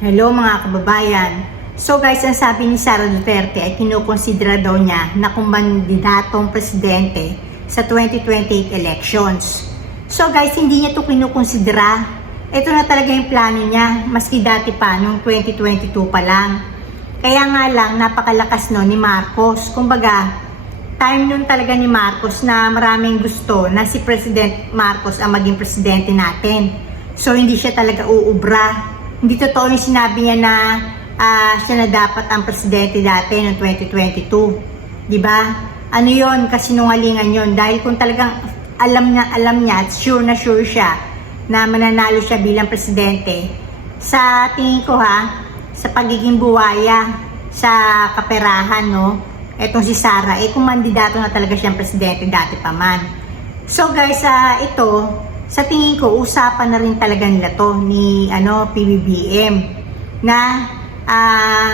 Hello mga kababayan. So guys, ang sabi ni Sara Duterte ay kinukonsidera daw niya na kumandidatong presidente sa 2028 elections. So guys, hindi niya ito kinukonsidera. Ito na talaga yung plano niya, maski dati pa, noong 2022 pa lang. Kaya nga lang, napakalakas no ni Marcos. Kumbaga, time nun talaga ni Marcos na maraming gusto na si President Marcos ang maging presidente natin. So hindi siya talaga uubra. Hindi totoo yung sinabi niya na siya na dapat ang presidente dati noong 2022. Diba? Ano yon, kasinungalingan yon. Dahil kung talagang alam niya at sure na sure siya na mananalo siya bilang presidente, sa tingin ko sa pagiging buwaya, sa kaperahan, no? Etong si Sara, kung mandidato na talaga siyang presidente dati pa man. So guys, ito, sa tingin ko, usapan na rin talaga nila to ni PBBM na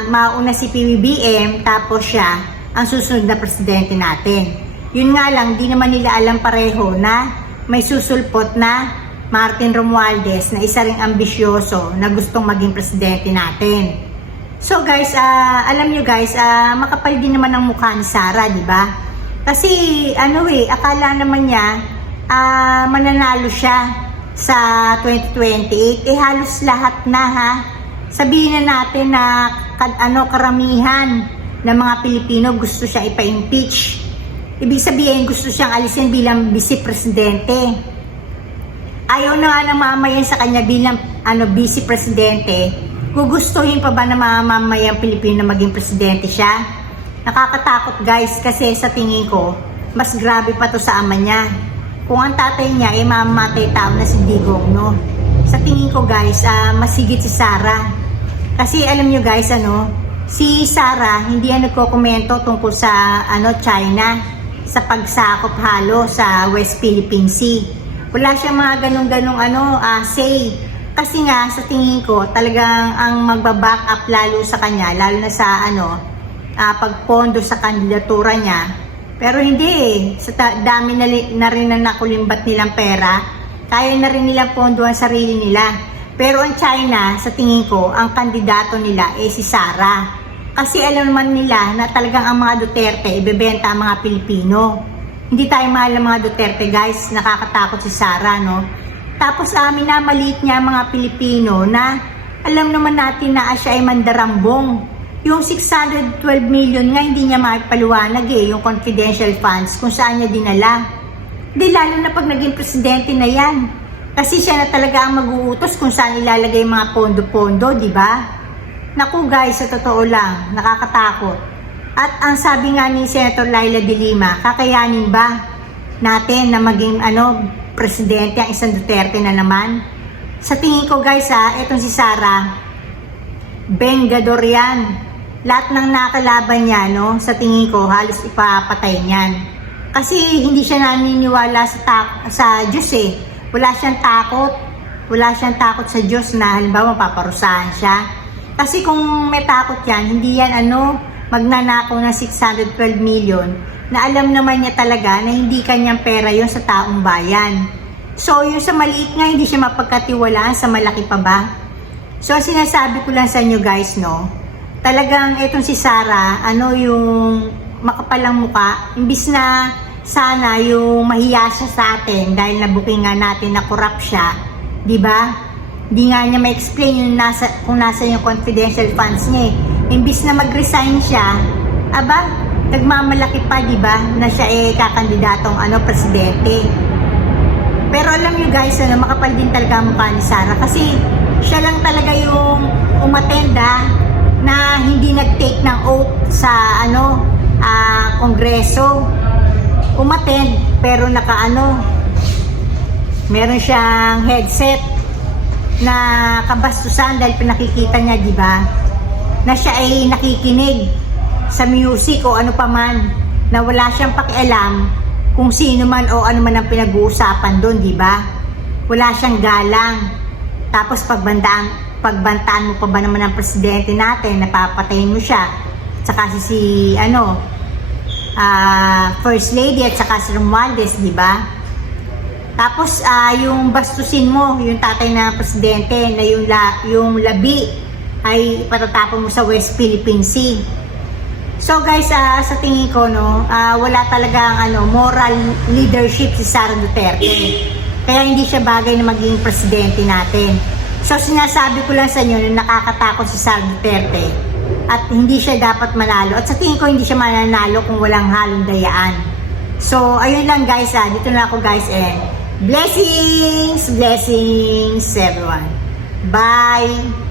mauna si PBBM tapos siya ang susunod na presidente natin. Yun nga lang, di naman nila alam pareho na may susulpot na Martin Romualdez na isa ring ambisyoso na gustong maging presidente natin. So guys, alam nyo guys, makapal din naman ang mukha ni Sara, di ba? Kasi akala naman niya mananalo siya sa 2028. Halos lahat na sabihin na natin na karamihan ng mga Pilipino gusto siya ipa-impeach. Ibig sabihin gusto siyang alisin bilang vice-presidente. Ayaw na nga namamayan sa kanya bilang vice-presidente. Gugustuhin pa ba na mamamayang Pilipino na maging presidente siya? Nakakatakot guys, kasi sa tingin ko mas grabe pa to sa ama niya. Kung ang tatay niya ay mamamatay tao na si Digong, no? Sa tingin ko guys, masigit si Sara. Kasi alam nyo guys, si Sara hindi nagkokomento tungkol sa China, sa pagsakop halo sa West Philippine Sea. Wala siyang mga ganong say. Kasi nga sa tingin ko talagang ang magbaback up lalo sa kanya, lalo na sa pagpondo sa kandidatura niya. Pero hindi sa dami na rin na nakulimbat nilang pera, kaya na rin nilang pondo ang sarili nila. Pero ang China, sa tingin ko, ang kandidato nila si Sara. Kasi alam naman nila na talagang ang mga Duterte ibebenta ang mga Pilipino. Hindi tayo mahal ng mga Duterte guys, nakakatakot si Sara, no? Tapos minamaliit niya ang mga Pilipino na alam naman natin na siya ay mandarambong. Yung 612 million nga hindi niya maipaliwanag yung confidential funds kung saan niya dinala. Di lalo na pag naging presidente na yan. Kasi siya na talaga ang mag-uutos kung saan ilalagay yung mga pondo-pondo, di ba? Naku guys, sa totoo lang, nakakatakot. At ang sabi nga ni Senator Laila de Lima, kakayanin ba natin na maging presidente ang isang Duterte na naman? Sa tingin ko guys etong si Sara, bengador yan. Lahat ng nakalaban niya, sa tingin ko, halos ipapatay niyan. Kasi hindi siya naniniwala sa Diyos Wala siyang takot. Wala siyang takot sa Diyos na halimbawa paparusahan siya. Kasi kung may takot yan, hindi yan magnanakaw ng 612 million na alam naman niya talaga na hindi kanyang pera yon sa taong bayan. So, yung sa maliit nga, hindi siya mapagkatiwalaan, sa malaki pa ba? So, sinasabi ko lang sa inyo guys, talagang itong si Sara, yung makapalang muka, imbis na sana yung mahiya siya sa atin dahil nabuking nga natin na corrupt siya, di ba? Di nga niya ma-explain yung kung nasa yung confidential funds niya Imbis na mag-resign siya, nagmamalaki pa, di ba, na siya kakandidatong presidente. Pero alam niyo guys, makapal din talaga ang mukha ni Sara kasi siya lang talaga yung umatenda na hindi nag-take ng oath sa kongreso. Umattend pero meron siyang headset na kabastusan dahil pinakikita niya, di ba, na siya ay nakikinig sa music o ano pa man, na wala siyang pakialam kung sino man o ano man ang pinag-uusapan doon, di ba? Wala siyang galang. Tapos pagbantaan mo pa ba naman ang presidente natin, napapatayin mo siya. Tsaka si First Lady at saka si Romualdez, di ba? Tapos yung bastusin mo, yung tatay na presidente na yung labi ay ipatatapon mo sa West Philippine Sea. So guys, sa tingin ko wala talagang moral leadership si Sara Duterte. Kaya hindi siya bagay na maging presidente natin. So sinasabi ko lang sa inyo na nakakatakot si Sara Duterte at hindi siya dapat manalo. At sa tingin ko hindi siya mananalo kung walang halong dayaan. So ayun lang guys, dito na ako guys, and blessings everyone. Bye.